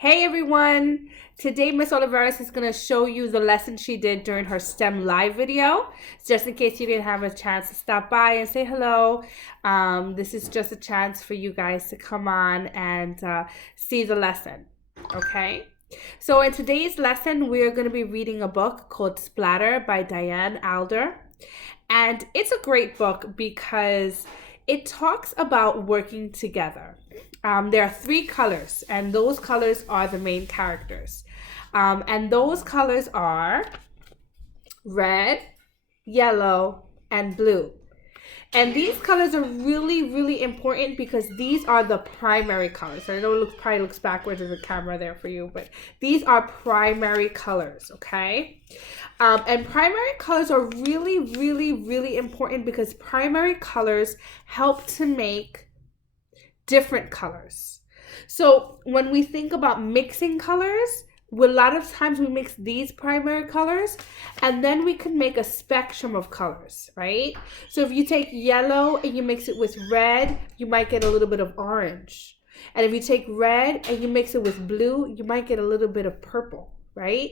Hey everyone! Today Miss Oliveris is going to show you the lesson she did during her STEM live video. Just in case you didn't have a chance to stop by and say hello, this is just a chance for you guys to come on and see the lesson, okay? So in today's lesson, we're going to be reading a book called Splatter by Diane Alder. And it's a great book because it talks about working together. There are three colors, and those colors are the main characters. And those colors are red, yellow, and blue. And these colors are really, really important because these are the primary colors. I know it probably looks backwards in the camera there for you, but these are primary colors, okay? And primary colors are really, really, really important because primary colors help to make different colors. So when we think about mixing colors, a lot of times we mix these primary colors and then we can make a spectrum of colors, right? So if you take yellow and you mix it with red, you might get a little bit of orange. And if you take red and you mix it with blue, you might get a little bit of purple, right?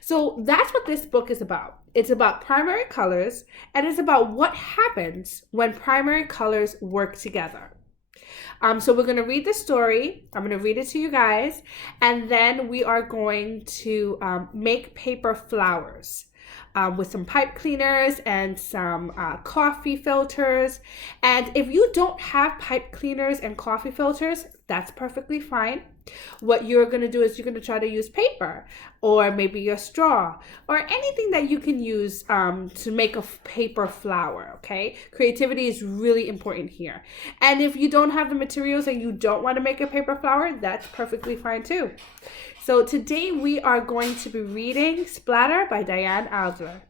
So that's what this book is about. It's about primary colors, and it's about what happens when primary colors work together. So we're going to read the story. I'm going to read it to you guys. And then we are going to make paper flowers with some pipe cleaners and some coffee filters. And if you don't have pipe cleaners and coffee filters, that's perfectly fine. What you're going to do is you're going to try to use paper or maybe your straw or anything that you can use to make a paper flower, okay? Creativity is really important here. And if you don't have the materials and you don't want to make a paper flower, that's perfectly fine too. So today we are going to be reading Splatter by Diane Alder.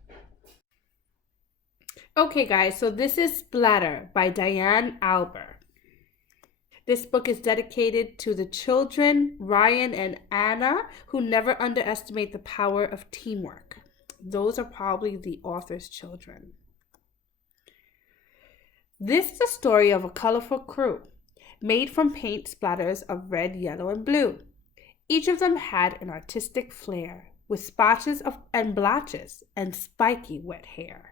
Okay guys, so this is Splatter by Diane Alder. This book is dedicated to the children, Ryan and Anna, who never underestimate the power of teamwork. Those are probably the author's children. This is a story of a colorful crew made from paint splatters of red, yellow, and blue. Each of them had an artistic flair with spotches and blotches and spiky wet hair.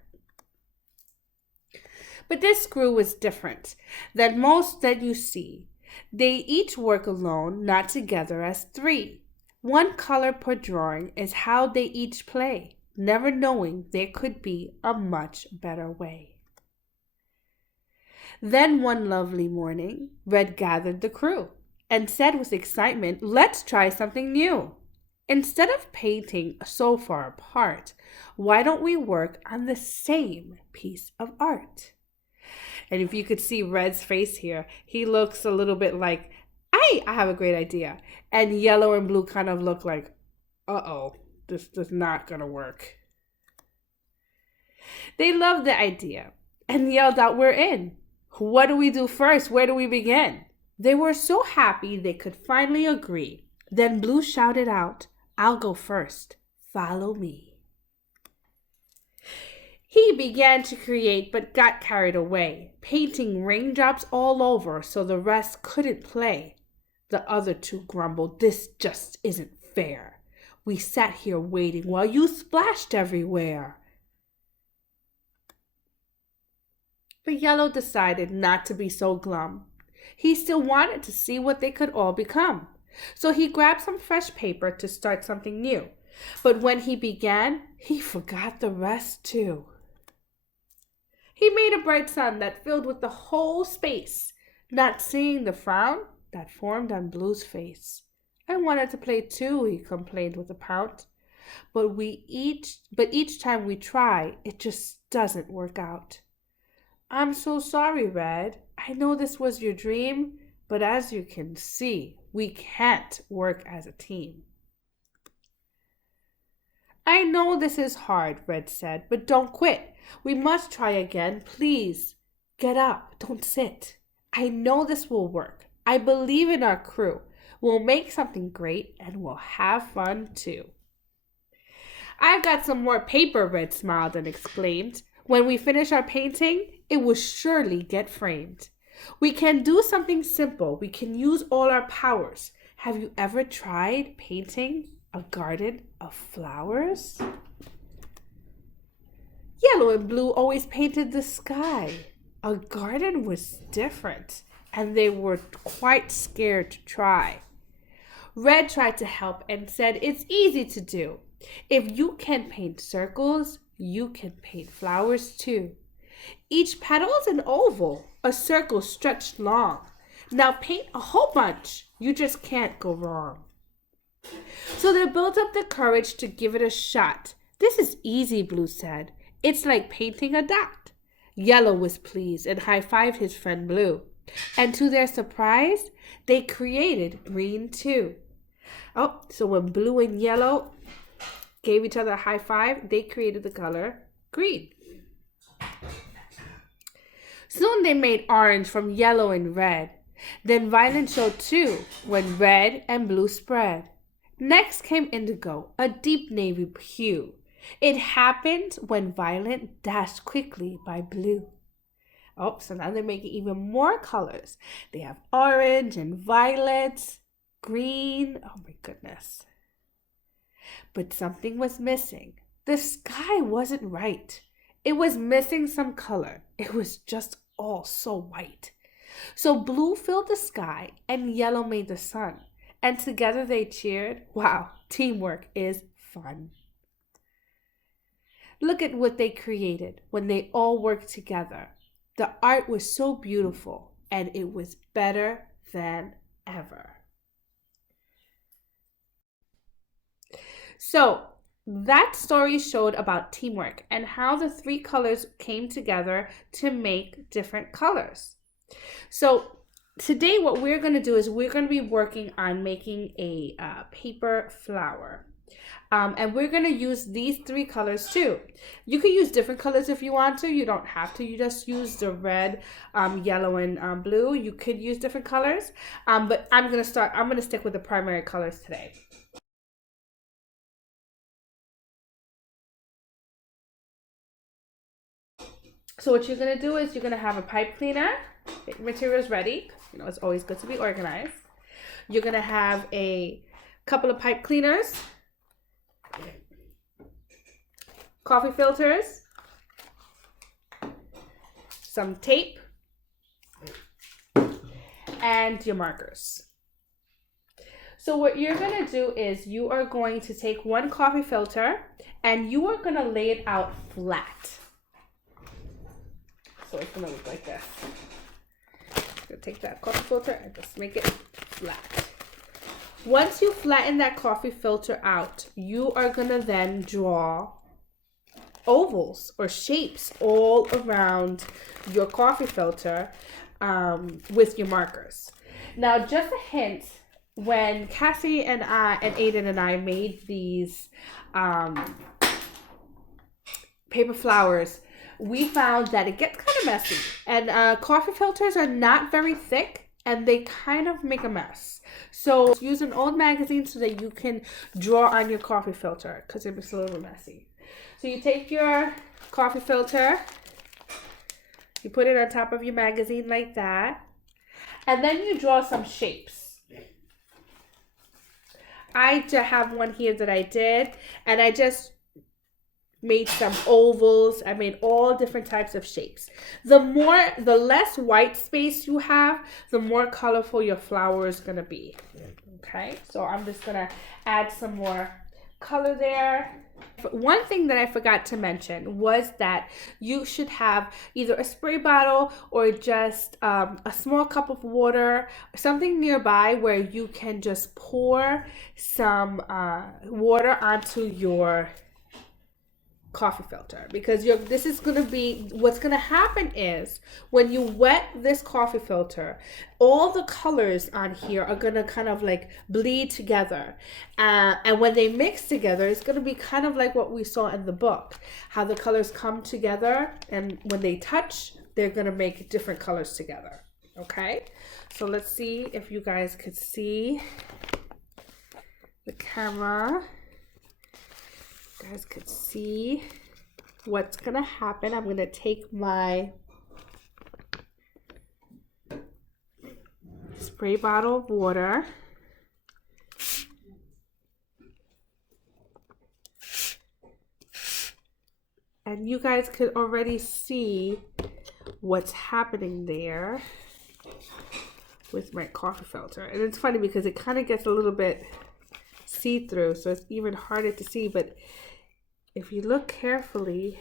But this crew was different than most that you see. They each work alone, not together as three. One color per drawing is how they each play, never knowing there could be a much better way. Then one lovely morning, Red gathered the crew and said with excitement, "Let's try something new. Instead of painting so far apart, why don't we work on the same piece of art?" And if you could see Red's face here, he looks a little bit like, I have a great idea. And yellow and blue kind of look like, uh-oh, this is not going to work. They loved the idea and yelled out, "We're in. What do we do first? Where do we begin?" They were so happy they could finally agree. Then Blue shouted out, "I'll go first. Follow me." He began to create but got carried away, painting raindrops all over so the rest couldn't play. The other two grumbled, "This just isn't fair. We sat here waiting while you splashed everywhere." But Yellow decided not to be so glum. He still wanted to see what they could all become. So he grabbed some fresh paper to start something new. But when he began, he forgot the rest too. He made a bright sun that filled with the whole space, not seeing the frown that formed on Blue's face. "I wanted to play too," he complained with a pout. But each time we try, it just doesn't work out. "I'm so sorry, Red. I know this was your dream, but as you can see, we can't work as a team." "I know this is hard," Red said, "but don't quit. We must try again. Please, get up. Don't sit. I know this will work. I believe in our crew. We'll make something great and we'll have fun too." "I've got some more paper," Red smiled and exclaimed. "When we finish our painting, it will surely get framed. We can do something simple. We can use all our powers. Have you ever tried painting a garden of flowers? Yellow and blue always painted the sky. A garden was different, and they were quite scared to try. Red tried to help and said it's easy to do. If you can paint circles, you can paint flowers too. Each petal is an oval, a circle stretched long. Now paint a whole bunch. You just can't go wrong. So they built up the courage to give it a shot. This is easy, Blue said. It's like painting a dot. Yellow was pleased and high-fived his friend Blue. And to their surprise, they created green too. Oh, so when Blue and Yellow gave each other a high five, they created the color green. Soon they made orange from yellow and red. Then violet showed too, when red and blue spread. Next came indigo, a deep navy hue. It happened when violet dashed quickly by blue. Oh, so now they're making even more colors. They have orange and violet, green. Oh my goodness. But something was missing. The sky wasn't right. It was missing some color. It was just all so white. So blue filled the sky and yellow made the sun. And together they cheered. Wow, teamwork is fun. Look at what they created when they all worked together. The art was so beautiful and it was better than ever. So that story showed about teamwork and how the three colors came together to make different colors. So today what we're going to do is we're going to be working on making a paper flower. And we're going to use these three colors too. You could use different colors if you want to. You don't have to. You just use the red, yellow, and blue. You could use different colors. But I'm going to stick with the primary colors today. So what you're going to do is you're going to have a pipe cleaner. Materials ready. You know, it's always good to be organized. You're going to have a couple of pipe cleaners, coffee filters, some tape, and your markers. So what you're going to do is you are going to take one coffee filter and you are going to lay it out flat. So it's going to look like this. I'm going to take that coffee filter and just make it flat. Once you flatten that coffee filter out, you are going to then draw ovals or shapes all around your coffee filter with your markers. Now, just a hint, when Cassie and Aiden and I made these paper flowers, we found that it gets kind of messy. And coffee filters are not very thick and they kind of make a mess. So use an old magazine so that you can draw on your coffee filter because it was a little messy. So you take your coffee filter, you put it on top of your magazine like that, and then you draw some shapes. I have one here that I did, and I just made some ovals. I made all different types of shapes. The less white space you have, the more colorful your flower is gonna be. Okay, so I'm just gonna add some more color there. One thing that I forgot to mention was that you should have either a spray bottle or just a small cup of water, something nearby where you can just pour some water onto your coffee filter, because this is going to be what's going to happen is when you wet this coffee filter, all the colors on here are going to kind of like bleed together, and when they mix together, it's going to be kind of like what we saw in the book, how the colors come together, and when they touch, they're going to make different colors together. Okay, so let's see if you guys could see the camera. You guys could see what's gonna happen. I'm gonna take my spray bottle of water. And you guys could already see what's happening there with my coffee filter. And it's funny because it kind of gets a little bit see-through, so it's even harder to see. But if you look carefully,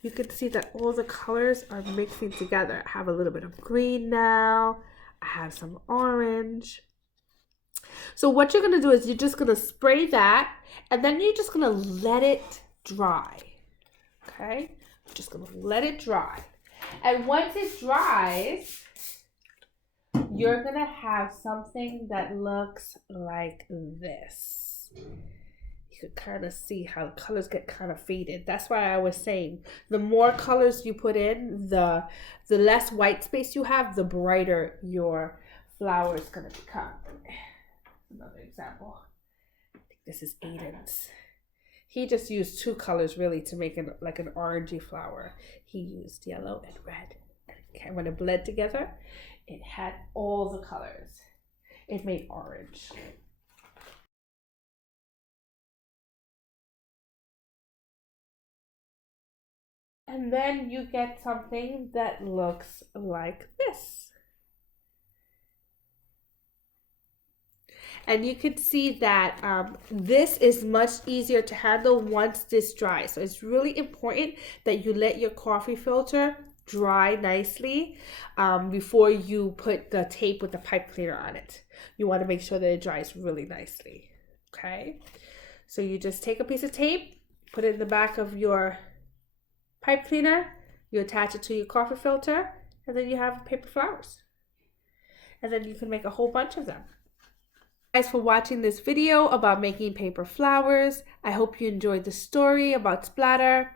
you can see that all the colors are mixing together. I have a little bit of green now. I have some orange. So what you're going to do is you're just going to spray that, and then you're just going to let it dry. Okay? Just going to let it dry. And once it dries, you're going to have something that looks like this. You could kind of see how the colors get kind of faded. That's why I was saying the more colors you put in, the less white space you have, the brighter your flower is going to become. Another example. I think this is Aiden's. He just used two colors really to make an orangey flower. He used yellow and red. And when it bled together, it had all the colors. It made orange. And then you get something that looks like this. And you can see that this is much easier to handle once this dries. So it's really important that you let your coffee filter dry nicely before you put the tape with the pipe cleaner on it. You want to make sure that it dries really nicely. Okay, so you just take a piece of tape, put it in the back of your pipe cleaner, you attach it to your coffee filter, and then you have paper flowers. And then you can make a whole bunch of them. Thanks for watching this video about making paper flowers. I hope you enjoyed the story about splatter,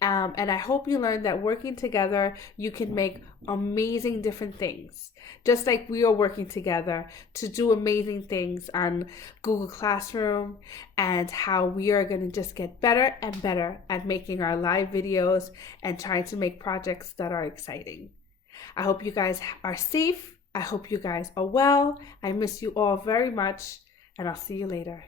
and I hope you learned that working together you can make amazing different things, just like we are working together to do amazing things on Google Classroom, and how we are going to just get better and better at making our live videos and trying to make projects that are exciting. I hope you guys are safe. I hope you guys are well. I miss you all very much, and I'll see you later.